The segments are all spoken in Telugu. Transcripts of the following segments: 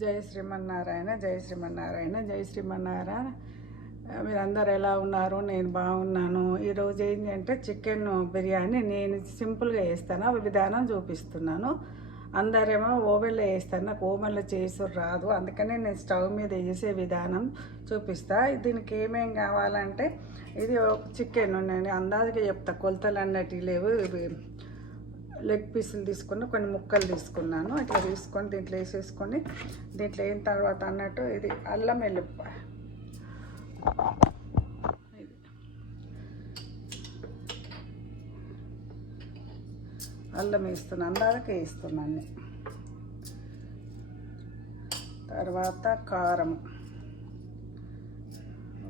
జై శ్రీమన్నారాయణ, జై శ్రీమన్నారాయణ, జై శ్రీమన్నారాయణ. మీరందరూ ఎలా ఉన్నారు? నేను బాగున్నాను. ఈరోజు ఏంటంటే చికెన్ బిర్యానీ నేను సింపుల్గా వేస్తాను, విధానం చూపిస్తున్నాను. అందరేమో ఓవెన్లో వేస్తాను, నాకు ఓవెన్లో చేసి రాదు, అందుకనే నేను స్టవ్ మీద వేసే విధానం చూపిస్తా. దీనికి ఏమేం కావాలంటే ఇది చికెన్ నేను అందాజుగా చెప్తా, కొలతలు అన్నట్టు లేవు. లెగ్ పీసులు తీసుకుని కొన్ని ముక్కలు తీసుకున్నాను, ఇట్లా తీసుకొని దీంట్లో వేసేసుకొని దీంట్లో అయిన తర్వాత అన్నట్టు ఇది అల్లం వెల్లుల్లిపాయ, ఇది అల్లం వేస్తున్నాను, అందాజకి వేస్తున్నాను. తర్వాత కారం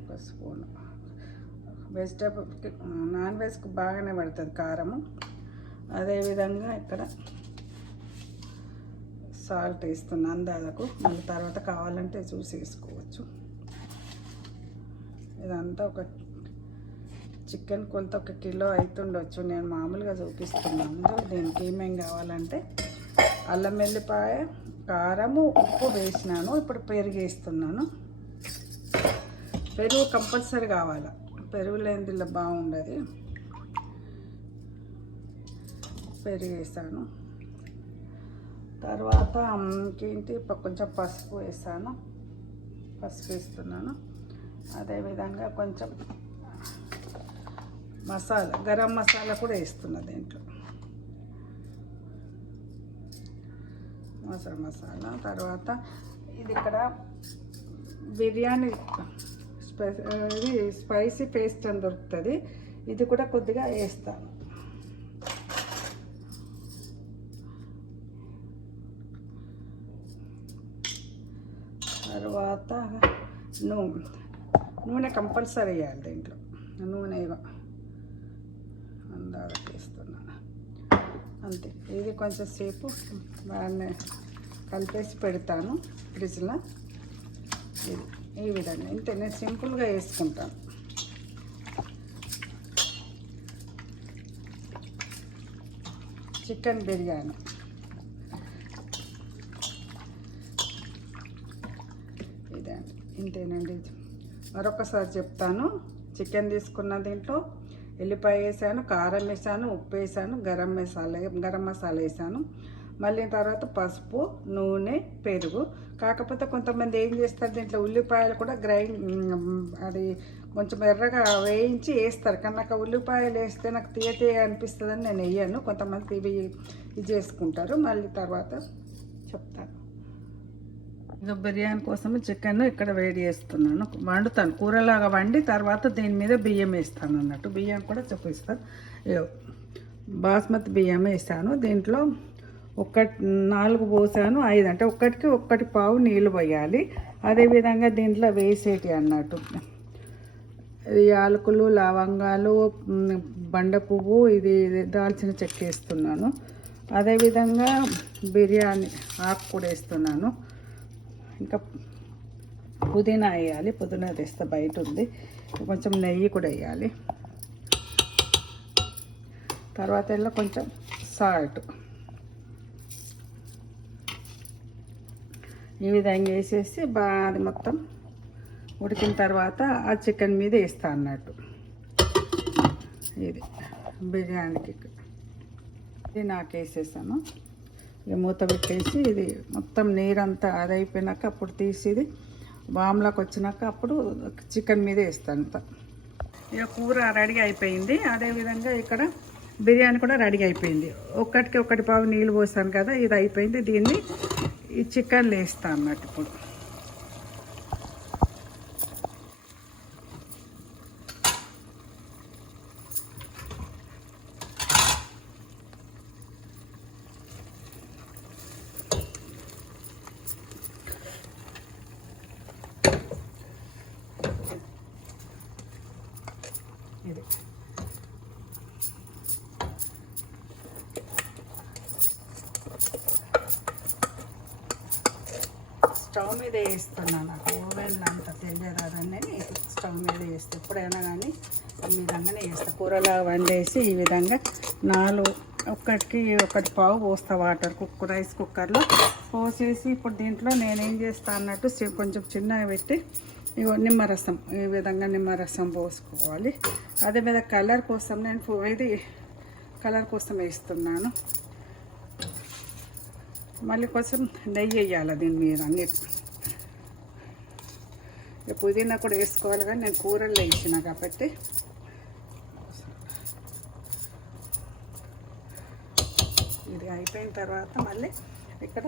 ఒక స్పూను, వెజిటేబుల్కి నాన్ వెజ్కి బాగానే పడుతుంది కారము. అదేవిధంగా ఇక్కడ సాల్ట్ వేస్తున్నా అందాలకు, మళ్ళీ తర్వాత కావాలంటే చూసి వేసుకోవచ్చు. ఇదంతా ఒక చికెన్ కొంత 1 కిలో అవుతుండొచ్చు, నేను మామూలుగా చూపిస్తున్నాను. దీనికి ఏమేం కావాలంటే అల్లం వెల్లిపాయ, కారము, ఉప్పు వేసినాను. ఇప్పుడు పెరుగు వేస్తున్నాను. పెరుగు కంపల్సరీ కావాలి, పెరుగు లేనిది ఇలా బాగుండదు. పెరుగు వేసాను. తర్వాత ఇంకేంటి కొంచెం పసుపు వేసాను, పసుపు వేస్తున్నాను. అదేవిధంగా కొంచెం మసాలా, గరం మసాలా కూడా వేస్తున్నా దీంట్లో, మసాలా. తర్వాత ఇది ఇక్కడ బిర్యానీ ఇది స్పైసీ పేస్ట్ అని దొరుకుతుంది, ఇది కూడా కొద్దిగా వేస్తాను. తర్వాత నూనె కంపల్సరీ వేయాలి దీంట్లో, నూనె అందాక వేస్తున్నాను అంతే. ఇది కొంచెం సేపు బాగానే కలిపేసి పెడతాను ఫ్రిడ్జ్లో. ఇది ఈ విధంగా ఇంతే, నేను సింపుల్గా వేసుకుంటాను. చికెన్ బిర్యానీ ఇంతేనండి. మరొకసారి చెప్తాను. చికెన్ తీసుకున్న దీంట్లో ఎల్లిపాయ వేసాను, కారం వేసాను, ఉప్పు వేసాను, గరం మసాలా వేసాను. మళ్ళీ తర్వాత పసుపు, నూనె, పెరుగు. కాకపోతే కొంతమంది ఏం చేస్తారు, దీంట్లో ఉల్లిపాయలు కూడా అది కొంచెం ఎర్రగా వేయించి వేస్తారు, కానీ నాకు ఉల్లిపాయలు వేస్తే నాకు తీయగా అనిపిస్తుందని నేను వేయను. కొంతమంది ఇది చేసుకుంటారు, మళ్ళీ తర్వాత చెప్తాను. ఇక బిర్యానీ కోసం చికెన్ ఇక్కడ వేడి చేస్తున్నాను, వండుతాను, కూరలాగా వండి తర్వాత దీని మీద బియ్యం వేస్తాను అన్నట్టు. బియ్యం కూడా చూపిస్తాను. బాస్మతి బియ్యం వేసాను, దీంట్లో 4 పోసాను, 5 అంటే 1కి 1 పావు నీళ్ళు పోయాలి. అదేవిధంగా దీంట్లో వేసేటి అన్నట్టు యాలకులు, లవంగాలు, బండ పువ్వు, ఇది దాల్చిన చెక్క వేస్తున్నాను. అదేవిధంగా బిర్యానీ ఆకు కూడా వేస్తున్నాను. ఇంకా పుదీనా వేయాలి, పుదీనా తెస్తే బయట ఉంది. కొంచెం నెయ్యి కూడా వేయాలి. తర్వాత ఇలా కొంచెం సాల్ట్, ఈ విధంగా వేసేసి బాగా అది మొత్తం ఉడికిన తర్వాత ఆ చికెన్ మీద వేస్తా అన్నట్టు. ఇది బిర్యానీకి ఇది నాకు వేసేసాను. ఇక మూత పెట్టేసి ఇది మొత్తం నీరంతా అదైపోయినాక అప్పుడు తీసి ఇది వామ్లోకి వచ్చినాక అప్పుడు చికెన్ మీద వేస్తాను. ఇక కూర రెడీ అయిపోయింది. అదేవిధంగా ఇక్కడ బిర్యానీ కూడా రెడీ అయిపోయింది. 1కి 1 పావు నీళ్ళు పోసాను కదా, ఇది అయిపోయింది. దీన్ని ఈ చికెన్లో వేస్తాను అన్నట్టు. ఇప్పుడు ఇది స్టవ్ మీద వేస్తున్నాను, నాకు ఓవెన్ అంత తెలియరాదని స్టవ్ మీద వేస్తే ఎప్పుడైనా కానీ ఈ విధంగానే వేస్తాను. కూరలా వండేసి ఈ విధంగా 4 ఒకటి పావు పోస్తా వాటర్ రైస్ కుక్కర్లో పోసేసి ఇప్పుడు దీంట్లో నేనేం చేస్తా అన్నట్టు కొంచెం చిన్నగా పెట్టి ఇగో నిమ్మరసం ఈ విధంగా నిమ్మరసం పోసుకోవాలి. అదేవిధంగా కలర్ కోసం నేను ఇది కలర్ కోసం వేస్తున్నాను. మళ్ళీ కొంచెం నెయ్యి వేయాలి దీని మీద అన్నిటి. పుదీనా కూడా వేసుకోవాలి కానీ నేను కూరల్లో వేసిన కాబట్టి ఇది అయిపోయిన తర్వాత మళ్ళీ ఇక్కడ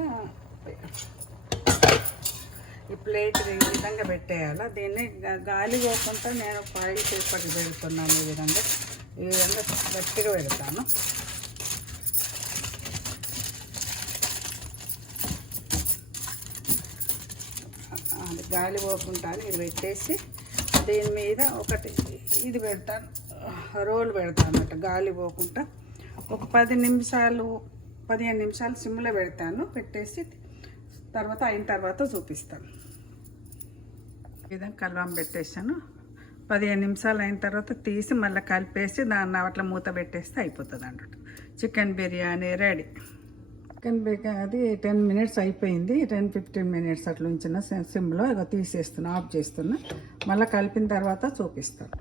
ఈ ప్లేట్ ఈ విధంగా పెట్టేయాలి. దీన్ని గాలి పోకుండా నేను ఫాయిల్ పేపర్కి పెడుతున్నాను. ఈ విధంగా గట్టిగా పెడతాను. అది గాలి పోకుండా ఇది పెట్టేసి దీని మీద ఒకటి ఇది పెడతాను, రోల్ పెడతాను అన్నట్టు గాలి పోకుండా. ఒక 15 నిమిషాలు సిమ్లో పెడతాను. పెట్టేసి తర్వాత అయిన తర్వాత చూపిస్తాను. ఈ విధంగా కలవం పెట్టేసాను. 15 నిమిషాలు అయిన తర్వాత తీసి మళ్ళీ కలిపేసి దాన్ని అట్లా మూత పెట్టేస్తే అయిపోతుంది అన్నట్టు. Chicken biryani ready. Chicken biryani అది 10 మినిట్స్ అయిపోయింది. 10-15 మినిట్స్ అట్లా ఉంచిన సిమ్లో ఇక తీసేస్తున్నా, ఆఫ్ చేస్తున్నా. మళ్ళీ కలిపిన తర్వాత చూపిస్తాను.